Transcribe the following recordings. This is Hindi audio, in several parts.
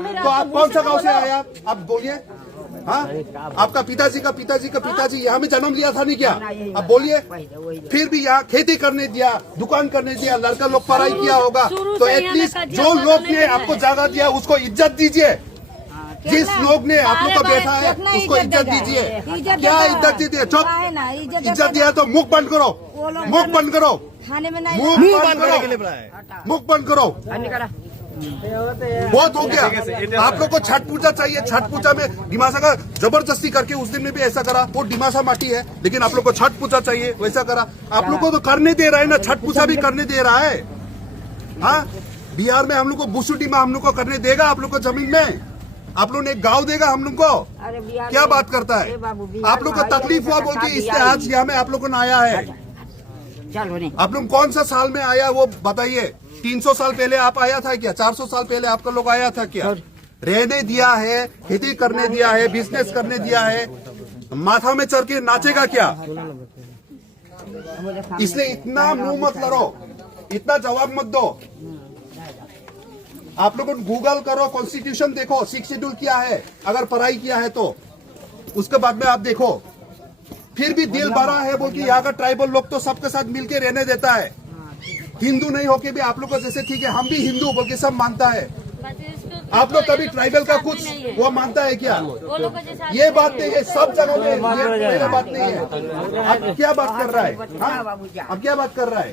तो आप कौन सा गांव से आए आप बोलिए। हाँ, आपका पिताजी यहाँ में जन्म लिया था नहीं क्या? अब बोलिए। फिर भी यहाँ खेती करने दिया, दुकान करने दिया, लड़का लोग पढ़ाई किया होगा, तो एटलीस्ट जो लोग ने आपको जगह दिया उसको इज्जत दीजिए। जिस लोग ने आप लोग को बैठा है उसको इज्जत दीजिए। क्या इज्जत दीजिए? चुप। इज्जत दिया तो मुख बंद करो, मुख बंद करो, मुख बंद करो। बहुत हो गया। आप लोग को छठ पूजा चाहिए। छठ पूजा में डिमासा का जबरदस्ती करके उस दिन में भी ऐसा करा। वो डिमासा माटी है, लेकिन आप लोग को छठ पूजा चाहिए, वैसा करा। आप लोग को तो करने दे रहा है ना, छठ पूजा भी करने दे रहा है। हाँ, बिहार में हम लोग को बुसुटी में हम लोग को करने देगा, आप लोग को जमीन में आप लोग ने एक गाँव देगा हम लोग को। क्या बात करता है? आप लोग को तकलीफ हुआ बोल के इससे आज यहाँ में आप लोग को न आया है। आप लोग कौन सा साल में आया वो बताइए। 300 साल पहले आप आया था क्या? 400 साल पहले आपका लोग आया था क्या? रहने दिया है, खेती करने दिया है, बिजनेस करने दिया है, माथा में चढ़ के नाचेगा क्या? इसलिए इतना मुंह मत लड़ो, इतना जवाब मत दो। आप लोग गूगल करो, कॉन्स्टिट्यूशन देखो, 6 शेड्यूल क्या है, अगर पढ़ाई किया है तो उसके बाद में आप देखो। फिर भी दिल बड़ा है बोल के यहाँ का ट्राइबल लोग तो सबके साथ मिलके रहने देता है। हिंदू नहीं होके भी आप लोग को जैसे ठीक है हम भी हिंदू बोल के सब मानता है। आप लोग कभी ट्राइबल का कुछ वो मानता है क्या? ये बात नहीं है, सब जगह में ये बात नहीं है। आप क्या बात कर रहा है? अब क्या बात कर रहा है?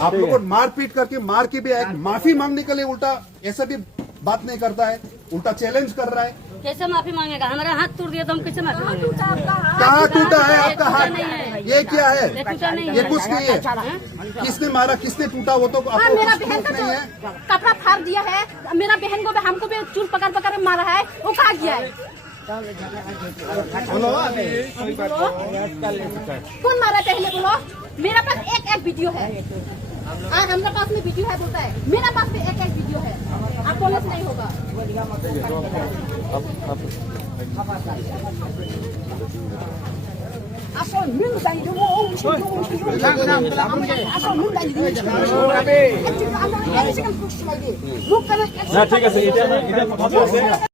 आप लोग को मार पीट करके मार के भी माफी मांगने के लिए उल्टा ऐसा भी बात नहीं करता है, उल्टा चैलेंज कर रहा है। कैसे माफी मांगेगा? हमारा हाथ टूट दिया तो हम कैसे माफी मांगेंगे? कहाँ टूटा है आपका हाथ? ये क्या है? ये कुछ नहीं है। किसने मारा, किसने टूटा वो तो आपको मेरा कुछ बहन प्रूफ नहीं है। कपड़ा फाड़ दिया है, मेरा बहन को भी हमको भी चूल पकड़ पकड़ मारा है, वो कहाँ गया है? कौन मारा पहले बोलो? मेरा पास एक वीडियो है। हमारे पास में वीडियो है बोलता है, मेरा पास में एक वीडियो है। आप बोले नहीं होगा। ঠিক আছে।